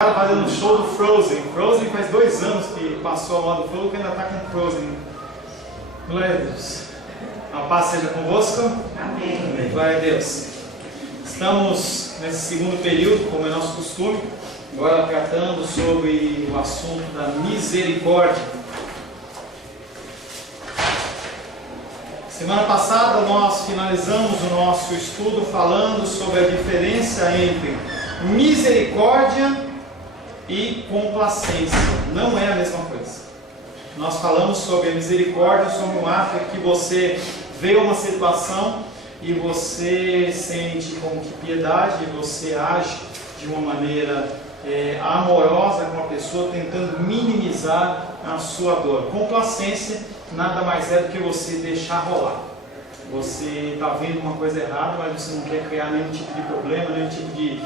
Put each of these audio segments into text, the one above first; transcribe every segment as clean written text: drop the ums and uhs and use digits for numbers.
Fazendo um show do Frozen. Frozen faz 2 anos que passou a moda do Frozen, que ainda está com Frozen. Glória a Deus. A paz seja convosco. Amém. Glória a Deus. Estamos nesse segundo período, como é nosso costume, agora tratando sobre o assunto da misericórdia. Semana passada nós finalizamos o nosso estudo falando sobre a diferença entre misericórdia e complacência. Não é a mesma coisa. Nós falamos sobre a misericórdia, sobre um ato que você vê uma situação e você sente como que piedade, e você age de uma maneira amorosa com a pessoa, tentando minimizar a sua dor. Complacência nada mais é do que você deixar rolar. Você está vendo uma coisa errada, mas você não quer criar nenhum tipo de problema, nenhum tipo de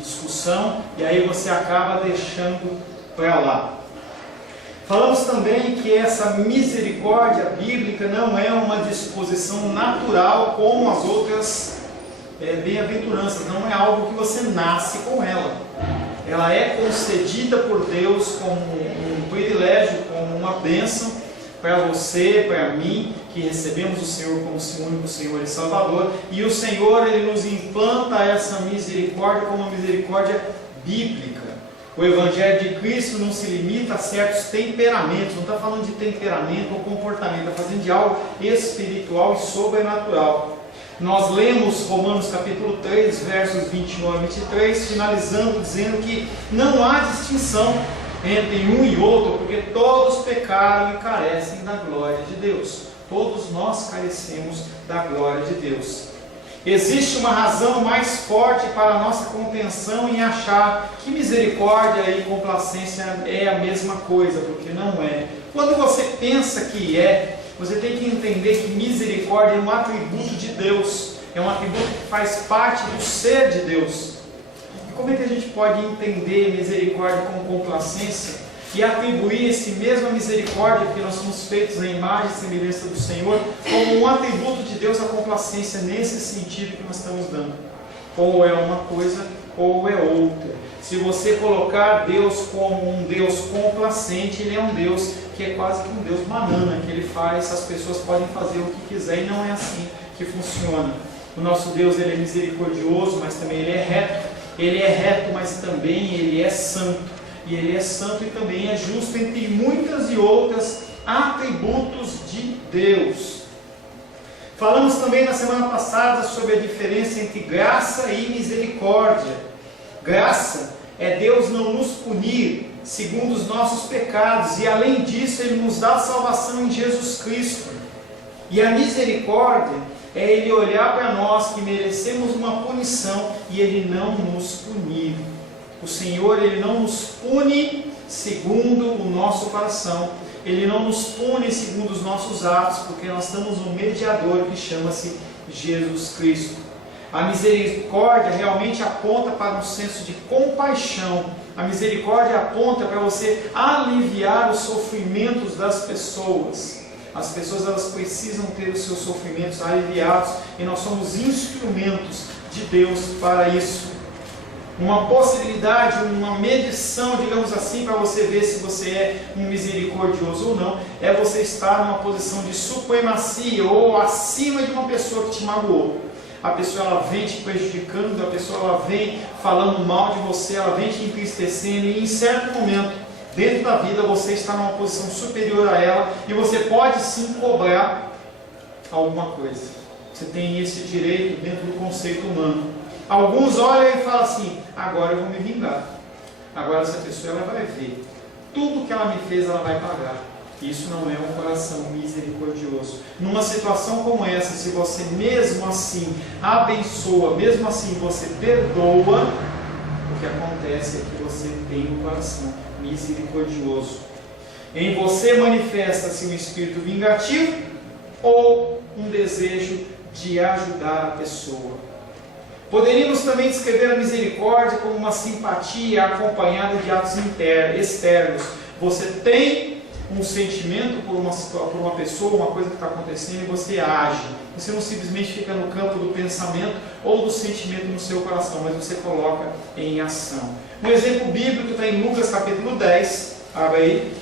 discussão, e aí você acaba deixando para lá. Falamos também que essa misericórdia bíblica não é uma disposição natural como as outras bem-aventuranças, não é algo que você nasce com ela. Ela é concedida por Deus como um privilégio, como uma bênção para você, para mim, que recebemos o Senhor como seu único Senhor e Salvador, e o Senhor ele nos implanta essa misericórdia como uma misericórdia bíblica. O Evangelho de Cristo não se limita a certos temperamentos, não está falando de temperamento ou comportamento, está falando de algo espiritual e sobrenatural. Nós lemos Romanos capítulo 3, versos 21 a 23, finalizando dizendo que não há distinção entre um e outro, porque todos pecaram e carecem da glória de Deus. Todos nós carecemos da glória de Deus. Existe uma razão mais forte para a nossa contenção em achar que misericórdia e complacência é a mesma coisa, porque não é. Quando você pensa que é, você tem que entender que misericórdia é um atributo de Deus, é um atributo que faz parte do ser de Deus. E como é que a gente pode entender misericórdia com complacência e atribuir esse mesma misericórdia, porque nós somos feitos na imagem e semelhança do Senhor, como um atributo de Deus, a complacência nesse sentido que nós estamos dando? Ou é uma coisa ou é outra. Se você colocar Deus como um Deus complacente, Ele é um Deus que é quase que um Deus banana, que Ele faz, as pessoas podem fazer o que quiser, e não é assim que funciona. O nosso Deus ele é misericordioso, mas também Ele é reto. Ele é reto, mas também Ele é santo. E Ele é santo e também é justo, entre muitas e outras atributos de Deus. Falamos também na semana passada sobre a diferença entre graça e misericórdia. Graça é Deus não nos punir segundo os nossos pecados, e além disso Ele nos dá salvação em Jesus Cristo. E a misericórdia é Ele olhar para nós que merecemos uma punição e Ele não nos punir. O Senhor ele não nos pune segundo o nosso coração, Ele não nos pune segundo os nossos atos, porque nós temos um mediador que chama-se Jesus Cristo. A misericórdia realmente aponta para um senso de compaixão. A misericórdia aponta para você aliviar os sofrimentos das pessoas. As pessoas elas precisam ter os seus sofrimentos aliviados, e nós somos instrumentos de Deus para isso. Uma possibilidade, uma medição, digamos assim, para você ver se você é um misericordioso ou não, é você estar numa posição de supremacia ou acima de uma pessoa que te magoou. A pessoa ela vem te prejudicando, a pessoa ela vem falando mal de você, ela vem te entristecendo, e em certo momento, dentro da vida, você está numa posição superior a ela, e você pode sim cobrar alguma coisa. Você tem esse direito dentro do conceito humano. Alguns olham e falam assim: agora eu vou me vingar. Agora essa pessoa ela vai ver. Tudo que ela me fez ela vai pagar. Isso não é um coração misericordioso. Numa situação como essa, se você mesmo assim abençoa, mesmo assim você perdoa, o que acontece é que você tem um coração misericordioso. Em você manifesta-se um espírito vingativo ou um desejo de ajudar a pessoa. Poderíamos também descrever a misericórdia como uma simpatia acompanhada de atos externos. Você tem um sentimento por uma pessoa, uma coisa que está acontecendo, e você age. Você não simplesmente fica no campo do pensamento ou do sentimento no seu coração, mas você coloca em ação. Um exemplo bíblico está em Lucas capítulo 10. Abre aí.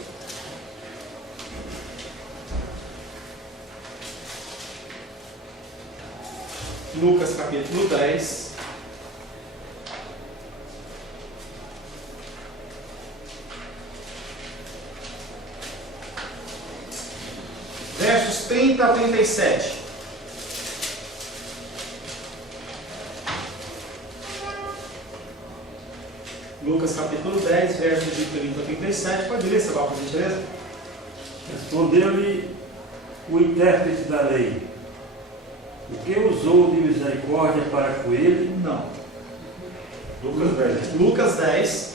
Lucas capítulo 10. Versos 30 a 37. Lucas capítulo 10, versos de 30 a 37. Pode ler, Sabá, por gentileza? Respondeu-lhe o intérprete da lei: o que usou de misericórdia para com ele? Não. Lucas 10. Lucas 10,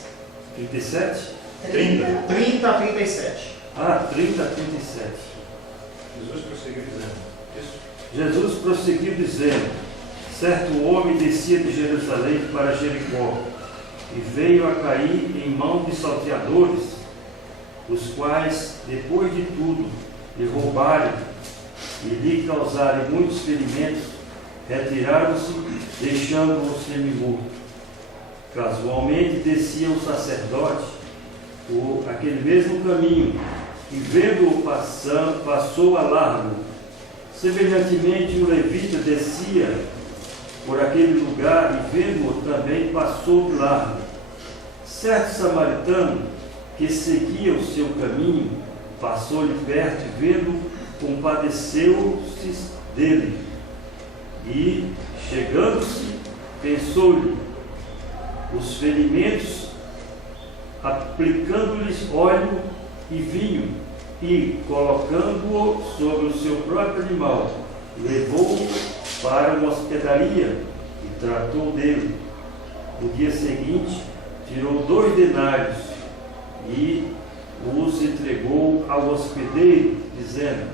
37? 30 a 37. 30 a 37. Jesus prosseguiu dizendo: Jesus prosseguiu dizendo: certo homem descia de Jerusalém para Jericó e veio a cair em mãos de salteadores, os quais, depois de tudo, lhe roubarem e lhe causarem muitos ferimentos, retiraram-se, deixando-o semi-morto. Casualmente descia o sacerdote por aquele mesmo caminho e, vendo-o passando, passou a largo. Semelhantemente, o levita descia por aquele lugar e, vendo-o, também passou de largo. Certo samaritano que seguia o seu caminho passou-lhe perto e, vendo, compadeceu-se dele e, chegando-se, pensou-lhe os ferimentos, aplicando-lhes óleo e vinho e, colocando-o sobre o seu próprio animal, levou-o para uma hospedaria e tratou dele. No dia seguinte, tirou 2 denários e os entregou ao hospedeiro, dizendo: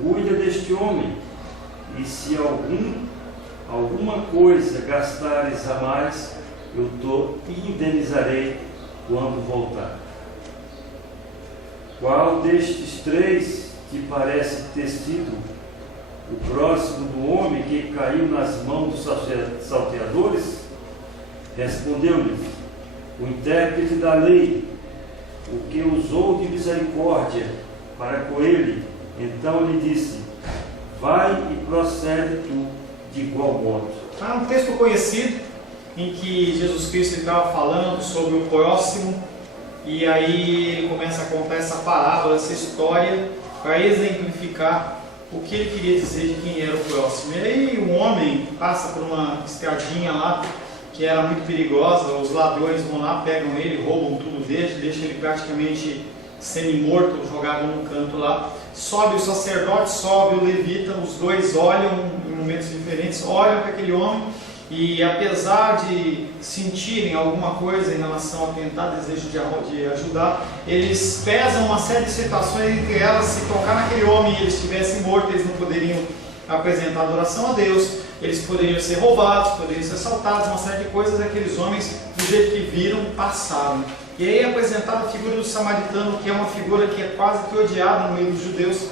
cuida deste homem, e se alguma coisa gastares a mais, eu te indenizarei quando voltar. Qual destes 3 te parece ter sido o próximo do homem que caiu nas mãos dos salteadores? Respondeu-lhe o intérprete da lei: o que usou de misericórdia para com ele. Então lhe disse: vai e procede tu de igual modo. Há um texto conhecido em que Jesus Cristo estava falando sobre o próximo, e aí ele começa a contar essa parábola, essa história, para exemplificar o que ele queria dizer de quem era o próximo. E aí um homem passa por uma estradinha lá que era muito perigosa, os ladrões vão lá, pegam ele, roubam tudo dele, deixam ele praticamente semi-morto, jogado num canto lá. Sobe o sacerdote, sobe o levita, os dois olham em momentos diferentes, olham para aquele homem e, apesar de sentirem alguma coisa em relação a tentar desejo de ajudar, eles pesam uma série de situações, entre elas, se tocar naquele homem e ele estivesse morto, eles não poderiam apresentar adoração a Deus, eles poderiam ser roubados, poderiam ser assaltados, uma série de coisas. Aqueles homens, do jeito que viram, passaram. E aí é apresentada a figura do samaritano, que é uma figura que é quase que odiada no meio dos judeus,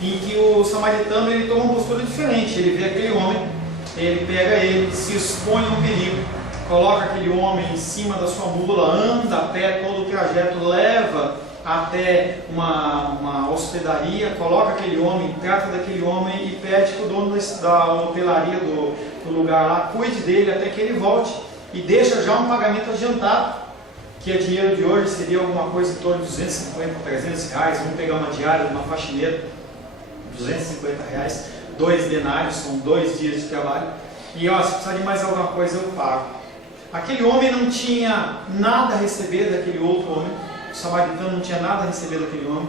em que o samaritano ele toma uma postura diferente. Ele vê aquele homem, ele pega ele, se expõe a um perigo, coloca aquele homem em cima da sua mula, anda a pé todo o trajeto, leva até uma hospedaria, coloca aquele homem, trata daquele homem e pede que o dono da hotelaria do lugar lá cuide dele até que ele volte, e deixa já um pagamento adiantado, que é dinheiro de hoje, seria alguma coisa em torno de 250, 300 reais. Vamos pegar uma diária de uma faxineira, 250 reais, 2 denários, são 2 dias de trabalho. E se precisar de mais alguma coisa eu pago. Aquele homem não tinha nada a receber daquele outro homem, o samaritano não tinha nada a receber daquele homem,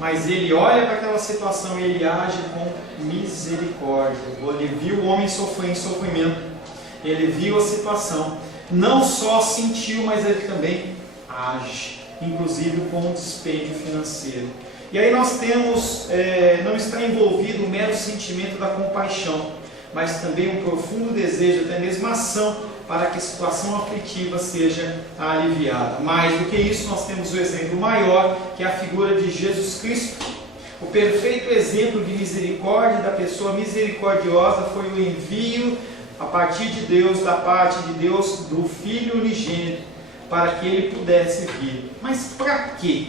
mas ele olha para aquela situação e ele age com misericórdia. Ele viu o homem sofrer em sofrimento, ele viu a situação, não só sentiu, mas ele também age, inclusive com um dispêndio financeiro. E aí nós temos, não está envolvido o mero sentimento da compaixão, mas também um profundo desejo, até mesmo ação, para que a situação aflitiva seja aliviada. Mais do que isso, nós temos o exemplo maior, que é a figura de Jesus Cristo. O perfeito exemplo de misericórdia da pessoa misericordiosa foi o envio a partir de Deus, da parte de Deus, do Filho unigênito, para que ele pudesse vir. Mas para quê?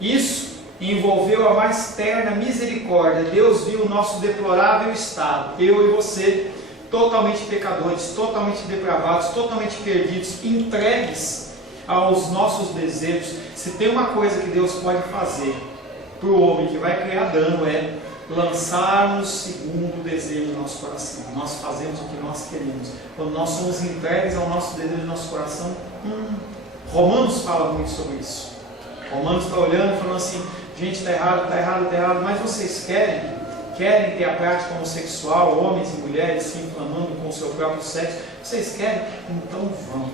Isso envolveu a mais terna misericórdia. Deus viu o nosso deplorável estado, eu e você, totalmente pecadores, totalmente depravados, totalmente perdidos, entregues aos nossos desejos. Se tem uma coisa que Deus pode fazer para o homem que vai criar dano, é lançarmos segundo o desejo do nosso coração. Nós fazemos o que nós queremos. Quando nós somos entregues ao nosso desejo do nosso coração, Romanos fala muito sobre isso. Romanos está olhando e falando assim: gente, está errado, está errado, está errado, mas vocês querem ter a prática homossexual, homens e mulheres se inflamando com o seu próprio sexo? Vocês querem? Então vão.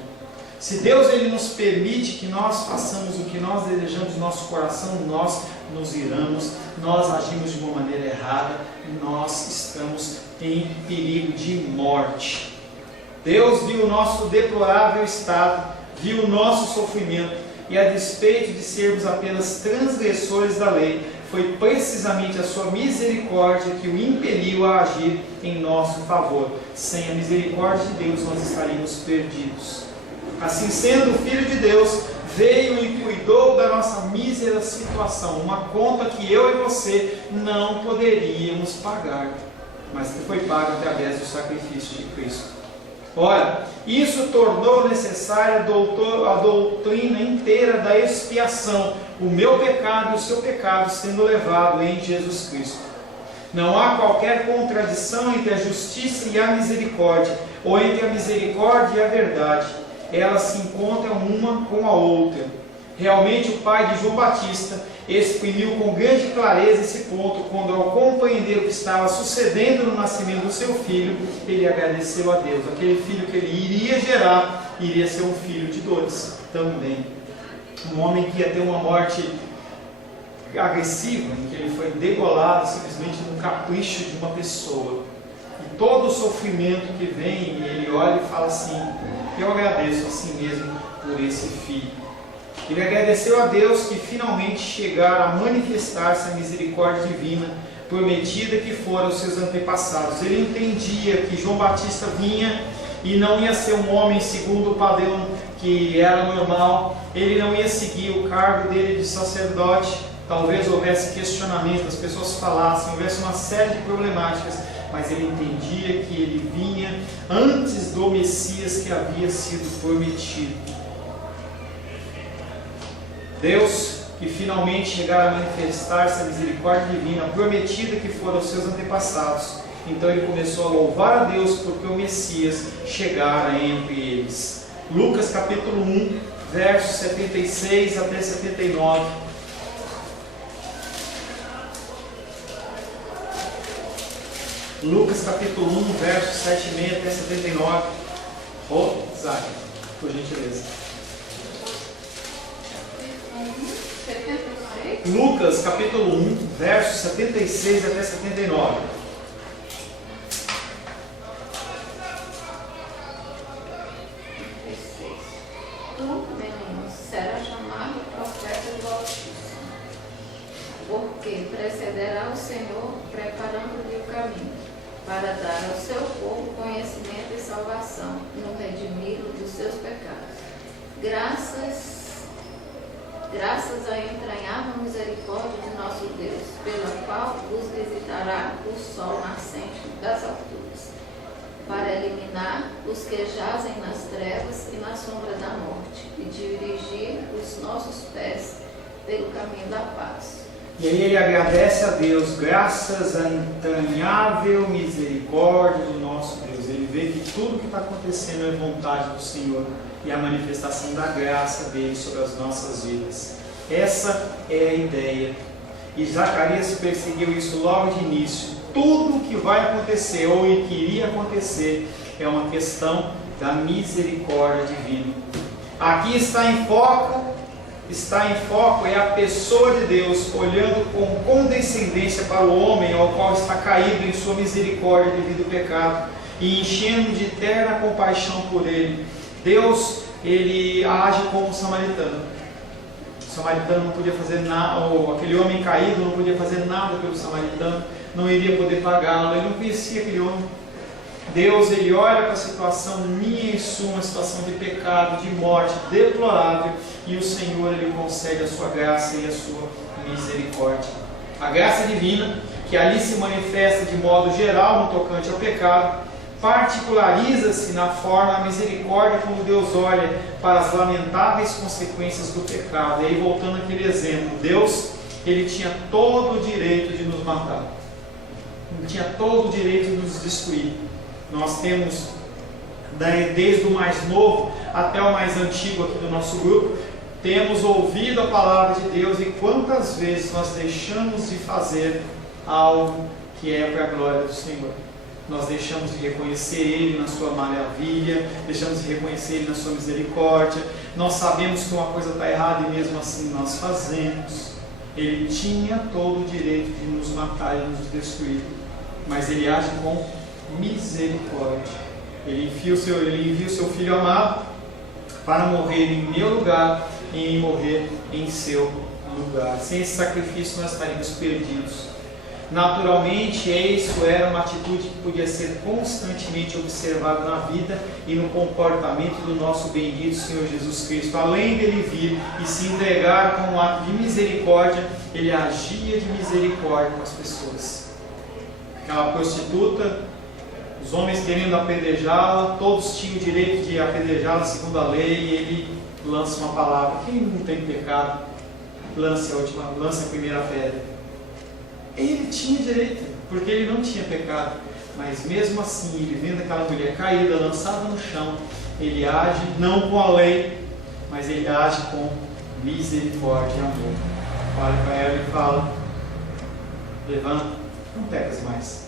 Se Deus ele nos permite que nós façamos o que nós desejamos no nosso coração, nós nos iramos, nós agimos de uma maneira errada, nós estamos em perigo de morte. Deus viu o nosso deplorável estado, viu o nosso sofrimento, e a despeito de sermos apenas transgressores da lei, foi precisamente a sua misericórdia que o impeliu a agir em nosso favor. Sem a misericórdia de Deus, nós estaríamos perdidos. Assim sendo, o Filho de Deus veio e cuidou da nossa mísera situação, uma conta que eu e você não poderíamos pagar, mas que foi paga através do sacrifício de Cristo. Ora, isso tornou necessária a doutrina inteira da expiação, o meu pecado e o seu pecado sendo levado em Jesus Cristo. Não há qualquer contradição entre a justiça e a misericórdia, ou entre a misericórdia e a verdade. Elas se encontram uma com a outra. Realmente o pai de João Batista exprimiu com grande clareza esse ponto, quando ao compreender o que estava sucedendo no nascimento do seu filho, ele agradeceu a Deus. Aquele filho que ele iria gerar, iria ser um filho de dores também. Um homem que ia ter uma morte agressiva, em que ele foi degolado simplesmente num capricho de uma pessoa. E todo o sofrimento que vem, ele olha e fala assim: eu agradeço a si mesmo por esse filho. Ele agradeceu a Deus que finalmente chegara a manifestar-se a misericórdia divina prometida que fora aos seus antepassados. Ele entendia que João Batista vinha e não ia ser um homem segundo o padrão que era normal. Ele não ia seguir o cargo dele de sacerdote. Talvez houvesse questionamento, as pessoas falassem, houvesse uma série de problemáticas, mas ele entendia que ele vinha antes do Messias que havia sido prometido. Deus, que finalmente chegara a manifestar-se a misericórdia divina prometida que fora aos seus antepassados. Então ele começou a louvar a Deus porque o Messias chegara entre eles. Lucas capítulo 1, versos 76 até 79. Lucas capítulo 1, versos 76 até 79. Zaque, por gentileza. Lucas capítulo 1, versos 76 até 79. Tu, menino, serás chamado profeta do Altíssimo, porque precederá o Senhor preparando-lhe o caminho, para dar ao seu povo conhecimento e salvação no redimir dos seus pecados. Graças à entranhável misericórdia de nosso Deus, pela qual vos visitará o sol nascente das alturas, para eliminar os que jazem nas trevas e na sombra da morte, e dirigir os nossos pés pelo caminho da paz. E aí ele agradece a Deus, graças à entranhável misericórdia do nosso Deus. Ele vê que tudo que está acontecendo é vontade do Senhor e a manifestação da graça dele sobre as nossas vidas. Essa é a ideia. E Zacarias perseguiu isso logo de início. Tudo que vai acontecer ou que iria acontecer é uma questão da misericórdia divina. Aqui está em foco é a pessoa de Deus, olhando com condescendência para o homem ao qual está caído em sua misericórdia devido ao pecado. e enchendo de terna compaixão por ele. Deus, ele age como um samaritano. O samaritano não podia fazer nada, ou aquele homem caído não podia fazer nada pelo samaritano, não iria poder pagá-lo, ele não conhecia aquele homem. Deus, ele olha para a situação minha e sua, uma situação de pecado, de morte, deplorável, e o Senhor, ele concede a sua graça e a sua misericórdia. A graça divina, que ali se manifesta de modo geral no tocante ao pecado, particulariza-se na forma da misericórdia quando Deus olha para as lamentáveis consequências do pecado. E aí, voltando àquele exemplo, Deus, ele tinha todo o direito de nos matar, ele tinha todo o direito de nos destruir. Nós temos, desde o mais novo até o mais antigo aqui do nosso grupo, temos ouvido a palavra de Deus, e quantas vezes nós deixamos de fazer algo que é para a glória do Senhor. Nós deixamos de reconhecer Ele na sua maravilha, deixamos de reconhecer Ele na sua misericórdia. Nós sabemos que uma coisa está errada e mesmo assim nós fazemos. Ele tinha todo o direito de nos matar e nos destruir, mas Ele age com misericórdia. Ele envia o seu Filho amado para morrer em meu lugar e morrer em seu lugar. Sem esse sacrifício nós estaríamos perdidos. Naturalmente, isso era uma atitude que podia ser constantemente observada na vida e no comportamento do nosso bendito Senhor Jesus Cristo. Além dele vir e se entregar com um ato de misericórdia, ele agia de misericórdia com as pessoas. Aquela prostituta, os homens querendo apedrejá-la, todos tinham o direito de apedrejá-la segundo a lei, e ele lança uma palavra: quem não tem pecado, lance a primeira pedra. Ele tinha direito, porque ele não tinha pecado, mas mesmo assim, ele vendo aquela mulher caída, lançada no chão, ele age não com a lei, mas ele age com misericórdia e amor. Olha para ela e fala: levanta, não pecas mais,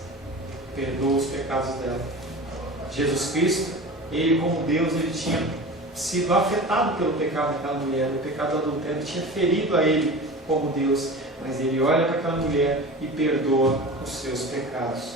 perdoa os pecados dela. Jesus Cristo, ele como Deus, ele tinha sido afetado pelo pecado daquela mulher, o pecado do adultério tinha ferido a ele como Deus, mas ele olha para aquela mulher e perdoa os seus pecados.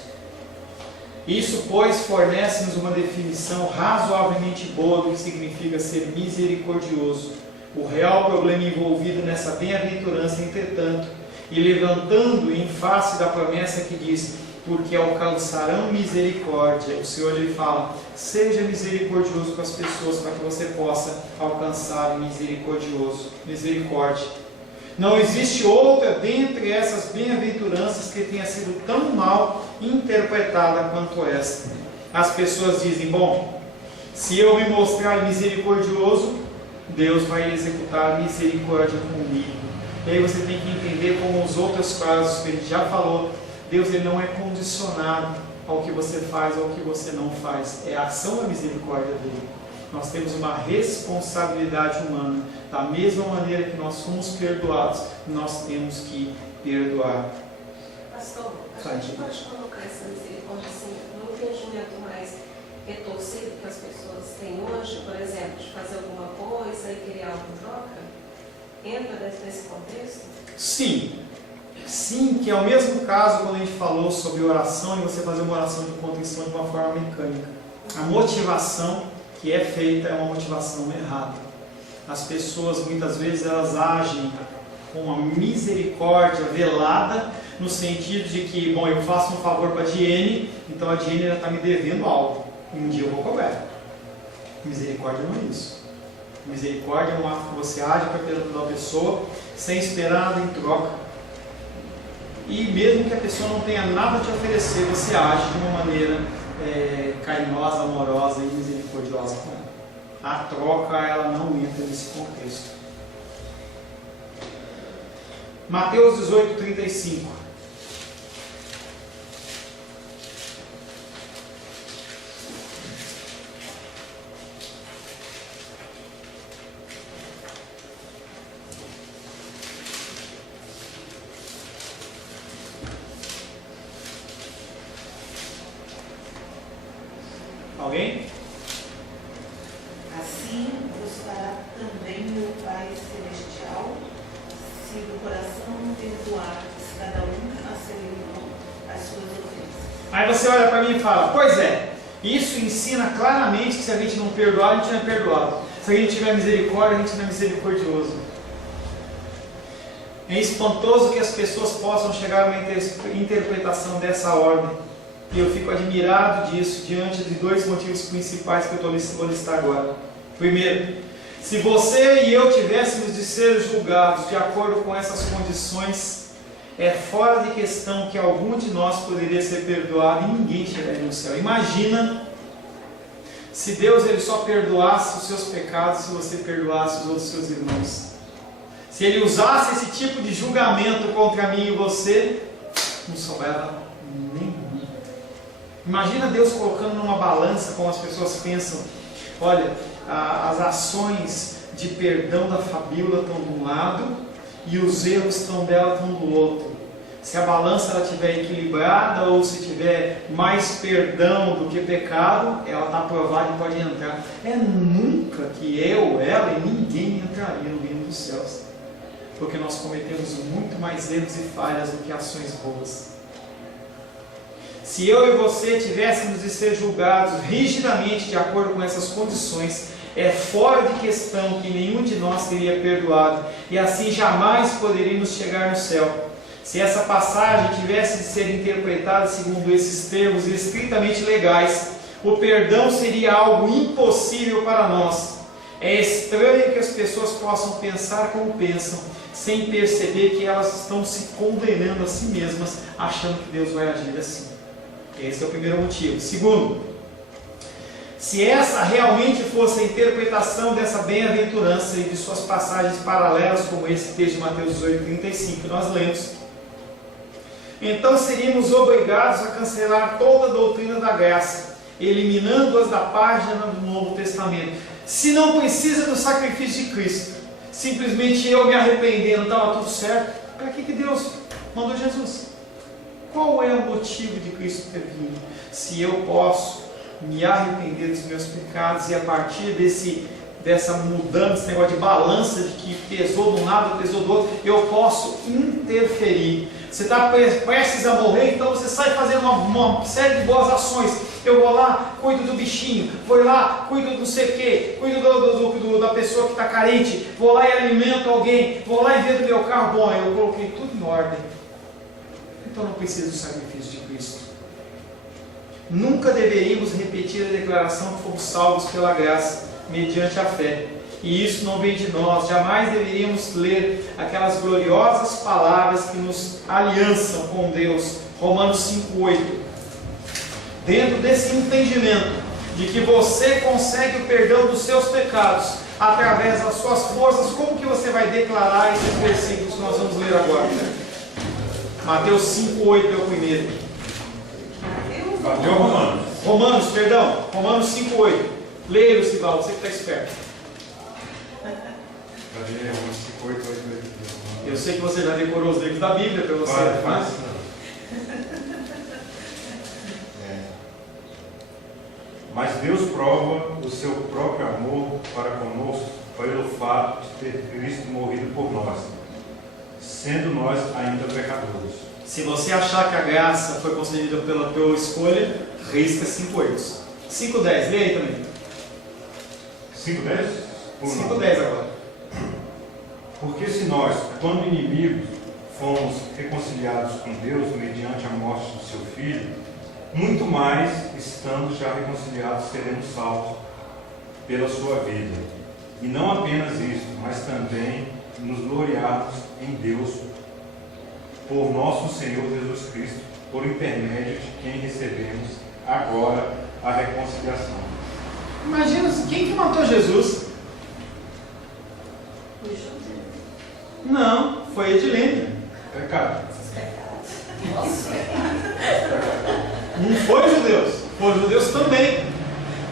Isso, pois, fornece-nos uma definição razoavelmente boa do que significa ser misericordioso. O real problema envolvido nessa bem-aventurança, entretanto, e levantando em face da promessa que diz: porque alcançarão misericórdia, o Senhor lhe fala: seja misericordioso com as pessoas para que você possa alcançar misericórdia. Não existe outra dentre essas bem-aventuranças que tenha sido tão mal interpretada quanto esta. As pessoas dizem: bom, se eu me mostrar misericordioso, Deus vai executar misericórdia comigo. E aí você tem que entender, como os outros casos que a gente já falou, Deus, ele não é condicionado ao que você faz ou ao que você não faz. É a ação da misericórdia dele. Nós temos uma responsabilidade humana. Da mesma maneira que nós fomos perdoados, nós temos que perdoar. Pastor, a gente pode colocar essa misericórdia assim, no entendimento mais retorcido que as pessoas têm hoje, por exemplo, de fazer alguma coisa e querer algo em troca? Entra dentro desse contexto? Sim, que é o mesmo caso quando a gente falou sobre oração e você fazer uma oração de contrição de uma forma mecânica. A motivação que é feita é uma motivação errada. As pessoas muitas vezes elas agem com uma misericórdia velada, no sentido de que, bom, eu faço um favor para a Diene, então a Diene já está me devendo algo, um dia eu vou cobrar. Misericórdia não é isso. Misericórdia é um ato que você age para perdoar a pessoa sem esperar nada em troca. E mesmo que a pessoa não tenha nada a te oferecer, você age de uma maneira carinhosa, amorosa e misericordiosa com ela. A troca, ela não entra nesse contexto. Mateus 18:35. Alguém? Assim vos fará também meu Pai Celestial, se do coração perdoardes cada um a seu irmão as suas ofensas. Aí você olha para mim e fala: pois é, Isso ensina claramente que se a gente não perdoar, a gente não é perdoado. Se a gente tiver misericórdia, a gente não é misericordioso. É espantoso que as pessoas possam chegar a uma interpretação dessa ordem. E eu fico admirado disso diante de dois motivos principais que eu vou listar agora. Primeiro, se você e eu tivéssemos de ser julgados de acordo com essas condições, é fora de questão que algum de nós poderia ser perdoado e ninguém chegaria no céu. Imagina se Deus ele só perdoasse os seus pecados se você perdoasse os outros seus irmãos. Se Ele usasse esse tipo de julgamento contra mim e você, não sobrava nenhum. Imagina Deus colocando numa balança como as pessoas pensam. Olha, as ações de perdão da Fabíola estão de um lado e os erros dela estão do outro. Se a balança ela estiver equilibrada ou se tiver mais perdão do que pecado, ela está aprovada e pode entrar. É nunca que eu, ela e ninguém entraria no reino dos céus. Porque nós cometemos muito mais erros e falhas do que ações boas. Se eu e você tivéssemos de ser julgados rigidamente de acordo com essas condições, é fora de questão que nenhum de nós seria perdoado, e assim jamais poderíamos chegar no céu. Se essa passagem tivesse de ser interpretada segundo esses termos estritamente legais, o perdão seria algo impossível para nós. É estranho que as pessoas possam pensar como pensam, sem perceber que elas estão se condenando a si mesmas, achando que Deus vai agir assim. Esse é o primeiro motivo. Segundo, se essa realmente fosse a interpretação dessa bem-aventurança e de suas passagens paralelas, como esse texto de Mateus 18:35 que nós lemos, então seríamos obrigados a cancelar toda a doutrina da graça, eliminando-as da página do Novo Testamento. Se não precisa do sacrifício de Cristo, simplesmente eu me arrependendo, estava tudo certo, para que Deus mandou Jesus? Qual é o motivo de Cristo ter vindo? Se eu posso me arrepender dos meus pecados e a partir dessa mudança, esse negócio de balança de que pesou de um lado, pesou do outro, eu posso interferir. Você está prestes a morrer, então você sai fazendo uma série de boas ações. Eu vou lá, cuido do bichinho, vou lá, cuido do não sei o quê, cuido da pessoa que está carente, vou lá e alimento alguém, vou lá e vendo meu carro. Bom, eu coloquei tudo em ordem. Então não precisa do sacrifício de Cristo. Nunca deveríamos repetir a declaração que fomos salvos pela graça, mediante a fé. E isso não vem de nós. Jamais deveríamos ler aquelas gloriosas palavras que nos aliançam com Deus. Romanos 5:8. Dentro desse entendimento de que você consegue o perdão dos seus pecados através das suas forças, como que você vai declarar esses versículos que nós vamos ler agora? Mateus 5:8 é o primeiro. Romanos 5:8. Leia, Lucival, você que está esperto. Eu sei que você já decorou os livros da Bíblia para você. Mas Deus prova o seu próprio amor para conosco pelo fato de ter Cristo morrido por nós, sendo nós ainda pecadores. Se você achar que a graça foi concedida pela tua escolha, risca 5:8. 5:10, leia aí também. 5:10? 5:10 agora. Porque se nós, quando inimigos, fomos reconciliados com Deus mediante a morte do seu Filho, muito mais, estando já reconciliados, seremos salvos pela sua vida. E não apenas isso, mas também nos gloriarmos em Deus por nosso Senhor Jesus Cristo, por intermédio de quem recebemos agora a reconciliação. Imagina, quem que matou Jesus? Não, foi Edilene. Pecado. Não foi os judeus, foi os judeus também.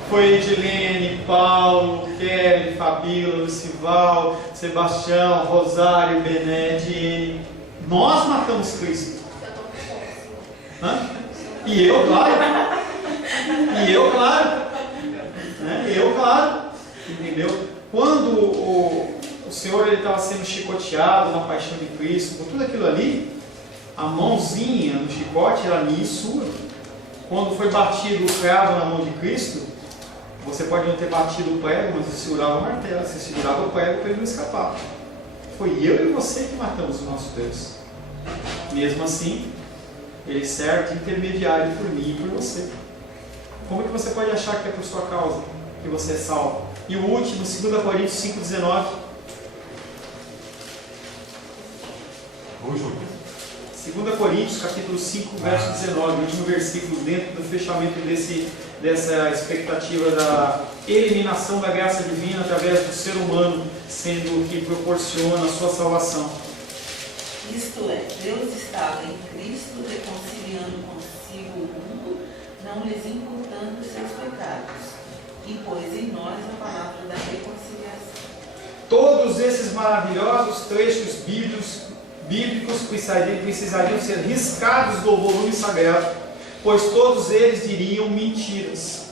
Foi Edilene, Paulo, Kelly, Fabíola, Lucival, Sebastião, Rosário, Bené, Diene. Nós matamos Cristo. Hã? E eu, claro. Entendeu? Quando o Senhor estava sendo chicoteado na paixão de Cristo, com tudo aquilo ali, a mãozinha no chicote era minha e sua. quando foi batido o cravo na mão de Cristo, você pode não ter batido o prego, mas você segurava o martelo, você segurava o prego para ele não escapar. Foi eu e você que matamos o nosso Deus. Mesmo assim, ele serve de intermediário por mim e por você. Como é que você pode achar que é por sua causa que você é salvo? E o último, 2 Coríntios 5,19. 2 Coríntios, capítulo 5, verso 19, o último versículo dentro do fechamento dessa expectativa da eliminação da graça divina através do ser humano, sendo o que proporciona a sua salvação. Isto é, Deus estava em Cristo reconciliando consigo o mundo, não lhes imputando os seus pecados, e pôs em nós a palavra da reconciliação. Todos esses maravilhosos trechos bíblicos precisariam ser riscados do volume sagrado, pois todos eles diriam mentiras.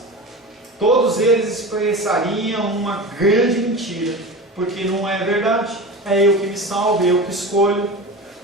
Todos eles expressariam uma grande mentira, porque não é verdade. É eu que me salvo, é eu que escolho,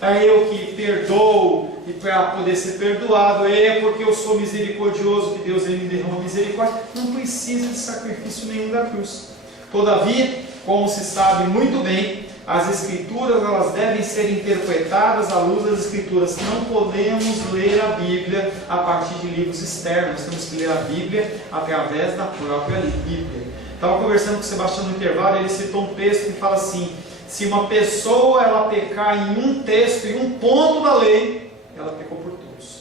é eu que perdoo e para poder ser perdoado, é porque eu sou misericordioso que Deus ele me derrama misericórdia. Não precisa de sacrifício nenhum da cruz. Todavia, como se sabe muito bem, as Escrituras elas devem ser interpretadas à luz das Escrituras. Não podemos ler a Bíblia a partir de livros externos. Temos que ler a Bíblia através da própria Bíblia. Estava conversando com o Sebastião no intervalo, ele citou um texto que fala assim: se uma pessoa ela pecar em um texto, em um ponto da lei, ela pecou por todos.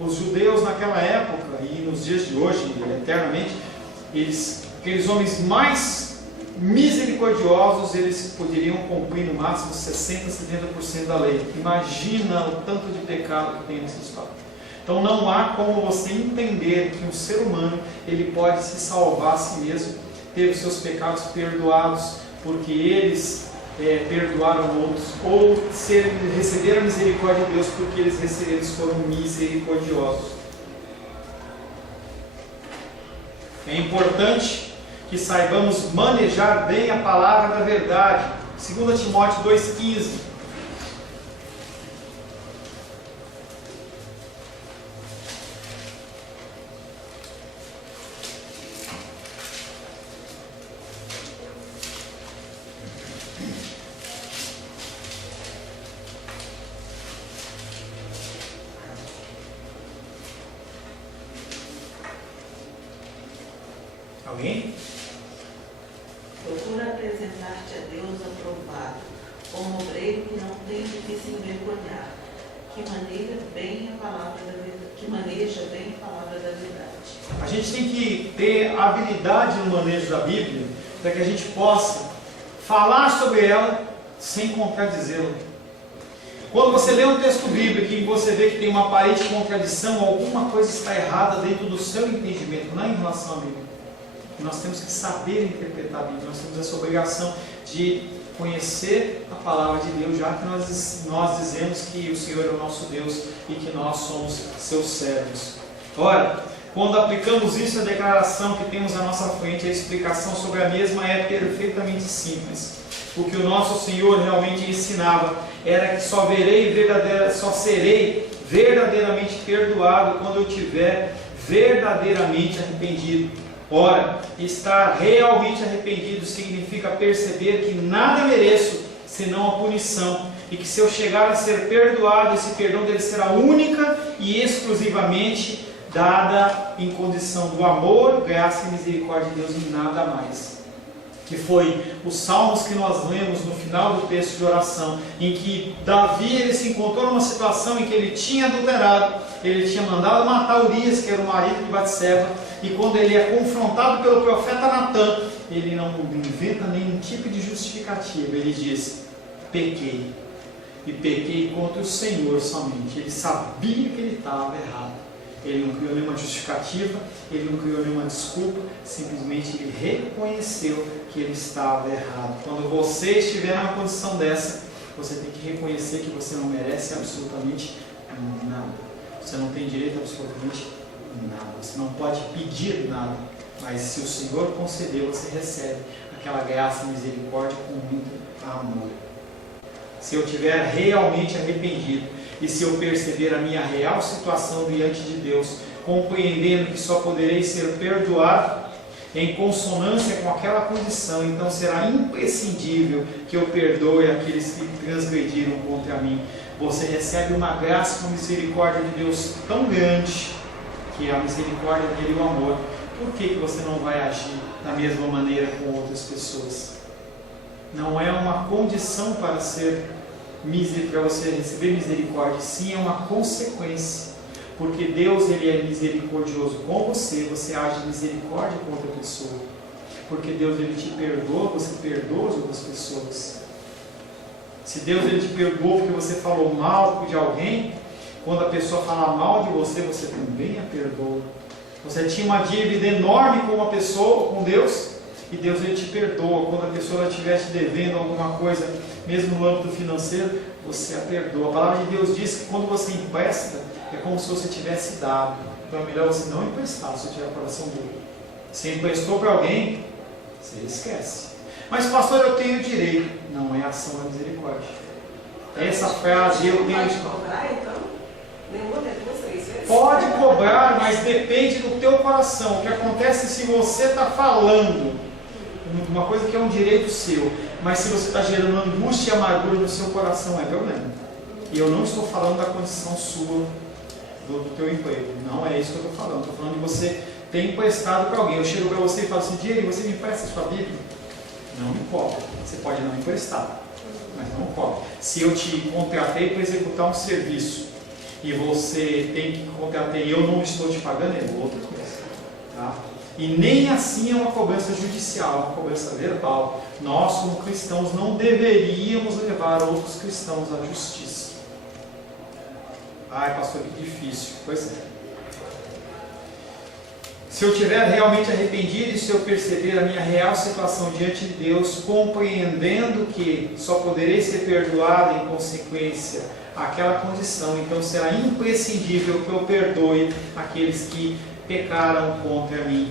Os judeus naquela época e nos dias de hoje, eternamente, aqueles homens mais misericordiosos, eles poderiam cumprir no máximo 60%, 70% da lei. Imagina o tanto de pecado que tem nessa história. Então não há como você entender que um ser humano ele pode se salvar a si mesmo, ter os seus pecados perdoados, porque eles perdoaram outros, ou receber a misericórdia de Deus porque eles foram misericordiosos. É importante que saibamos manejar bem a palavra da verdade. 2 Timóteo 2,15. Alguém? Procura apresentar-te a Deus aprovado, como obreiro que não tem de que se envergonhar, que maneja bem a palavra da verdade. A gente tem que ter habilidade no manejo da Bíblia, para que a gente possa falar sobre ela sem contradizê-la. Quando você lê um texto bíblico e você vê que tem uma aparente contradição, alguma coisa está errada dentro do seu entendimento, não em relação à Bíblia. Nós temos que saber interpretar a Bíblia, nós temos essa obrigação de conhecer a palavra de Deus, já que nós dizemos que o Senhor é o nosso Deus e que nós somos seus servos. Ora, quando aplicamos isso à declaração que temos à nossa frente, a explicação sobre a mesma é perfeitamente simples. O que o nosso Senhor realmente ensinava era que só serei verdadeiramente perdoado quando eu tiver verdadeiramente arrependido. Ora, estar realmente arrependido significa perceber que nada mereço senão a punição, e que se eu chegar a ser perdoado, esse perdão deve ser a única e exclusivamente dada em condição do amor, graça e misericórdia de Deus e nada mais. Que foi os salmos que nós lemos no final do texto de oração, em que Davi ele se encontrou numa situação em que ele tinha adulterado, ele tinha mandado matar Urias, que era o marido de Batseba, e quando ele é confrontado pelo profeta Natã, ele não inventa nenhum tipo de justificativa, ele diz: pequei, e pequei contra o Senhor somente. Ele sabia que ele estava errado. Ele não criou nenhuma justificativa, ele não criou nenhuma desculpa, simplesmente ele reconheceu que ele estava errado. Quando você estiver numa condição dessa, você tem que reconhecer que você não merece absolutamente nada. Você não tem direito a absolutamente nada. Você não pode pedir nada, mas se o Senhor conceder, você recebe aquela graça e misericórdia com muito amor. se eu estiver realmente arrependido e se eu perceber a minha real situação diante de Deus, compreendendo que só poderei ser perdoado em consonância com aquela condição, então será imprescindível que eu perdoe aqueles que transgrediram contra mim. Você recebe uma graça e uma misericórdia de Deus tão grande, que é a misericórdia dele e o amor. Por que você não vai agir da mesma maneira com outras pessoas? Não é uma condição para você receber misericórdia, sim, é uma consequência. Porque Deus, ele é misericordioso com você, você age misericórdia com outra pessoa. Porque Deus, ele te perdoa, você perdoa as outras pessoas. Se Deus, ele te perdoou porque você falou mal de alguém, quando a pessoa fala mal de você, você também a perdoa. Você tinha uma dívida enorme com uma pessoa, com Deus, e Deus, ele te perdoa. Quando a pessoa estiver te devendo alguma coisa, mesmo no âmbito financeiro, você a perdoa. A palavra de Deus diz que quando você empresta, é como se você tivesse dado. Então é melhor você não emprestar, se você tiver coração duro. Se emprestou para alguém, você esquece. Mas pastor, eu tenho direito. Não é ação da misericórdia. Essa frase, eu tenho... Pode cobrar, então? Nenhuma das duas, 3 vezes? Pode cobrar, mas depende do teu coração. O que acontece se você está falando uma coisa que é um direito seu, mas se você está gerando angústia e amargura no seu coração, é problema. E eu não estou falando da condição sua do teu emprego. Não é isso que eu estou falando. Estou falando de você ter emprestado para alguém. Eu chego para você e falo assim: Diego, você me empresta a sua Bíblia? Não me cobra. Você pode não emprestar, mas não cobra. Se eu te contratei para executar um serviço e você tem que contratar e eu não estou te pagando, é outra coisa. Tá? E nem assim é uma cobrança judicial, é uma cobrança verbal. Nós, como cristãos, não deveríamos levar outros cristãos à justiça. Ai, pastor, que difícil. Pois é. Se eu estiver realmente arrependido e se eu perceber a minha real situação diante de Deus, compreendendo que só poderei ser perdoado em consequência àquela condição, então será imprescindível que eu perdoe aqueles que pecaram contra mim.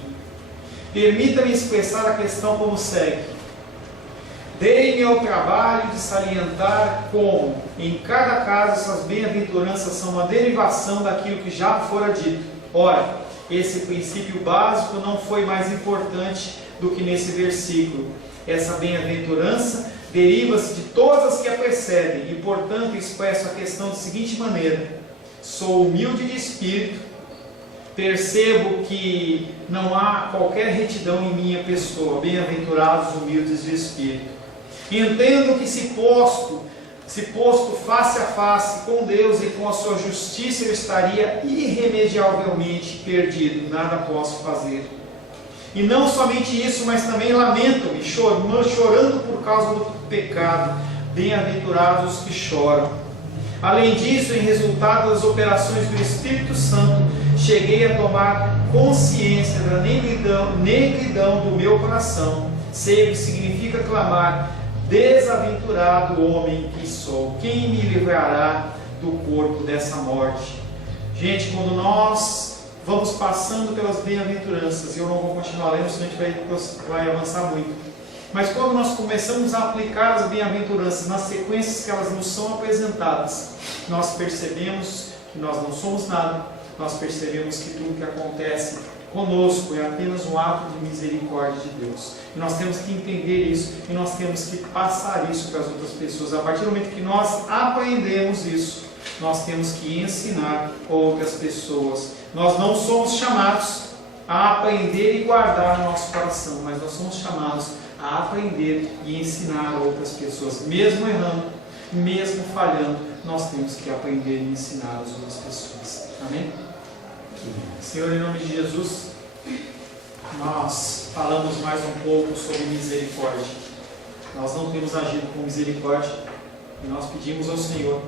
Permita-me expressar a questão como segue. Dei-me ao trabalho de salientar como, em cada caso, essas bem-aventuranças são uma derivação daquilo que já fora dito. Ora, esse princípio básico não foi mais importante do que nesse versículo. Essa bem-aventurança deriva-se de todas as que a precedem e, portanto, expresso a questão da seguinte maneira: sou humilde de espírito, percebo que não há qualquer retidão em minha pessoa, bem-aventurados humildes de espírito. Entendo que se posto face a face com Deus e com a sua justiça, eu estaria irremediavelmente perdido, nada posso fazer. E não somente isso, mas também lamento-me, chorando por causa do pecado, bem-aventurados os que choram. Além disso, em resultado das operações do Espírito Santo, cheguei a tomar consciência da negridão do meu coração. Sei o que significa clamar: desaventurado homem que sou, quem me livrará do corpo dessa morte? Gente, quando nós vamos passando pelas bem-aventuranças, eu não vou continuar lendo, senão a gente vai avançar muito, mas quando nós começamos a aplicar as bem-aventuranças nas sequências que elas nos são apresentadas, nós percebemos que nós não somos nada, nós percebemos que tudo que acontece conosco é apenas um ato de misericórdia de Deus. E nós temos que entender isso e nós temos que passar isso para as outras pessoas. A partir do momento que nós aprendemos isso, nós temos que ensinar outras pessoas. Nós não somos chamados a aprender e guardar no nosso coração, mas nós somos chamados a aprender e ensinar outras pessoas. Mesmo errando, mesmo falhando, nós temos que aprender e ensinar as outras pessoas. Amém? Senhor, em nome de Jesus, nós falamos mais um pouco sobre misericórdia. Nós não temos agido com misericórdia e nós pedimos ao Senhor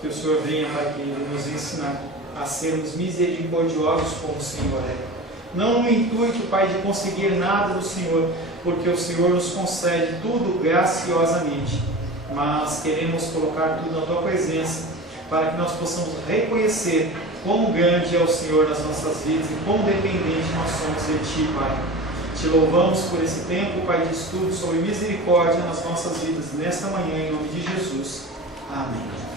que o Senhor venha, Pai querido, nos ensinar a sermos misericordiosos como o Senhor é. Não no intuito, Pai, de conseguir nada do Senhor, porque o Senhor nos concede tudo graciosamente, mas queremos colocar tudo na Tua presença, para que nós possamos reconhecer quão grande é o Senhor nas nossas vidas e quão dependente nós somos de Ti, Pai. Te louvamos por esse tempo, Pai, de estudo sobre misericórdia nas nossas vidas, nesta manhã, em nome de Jesus. Amém.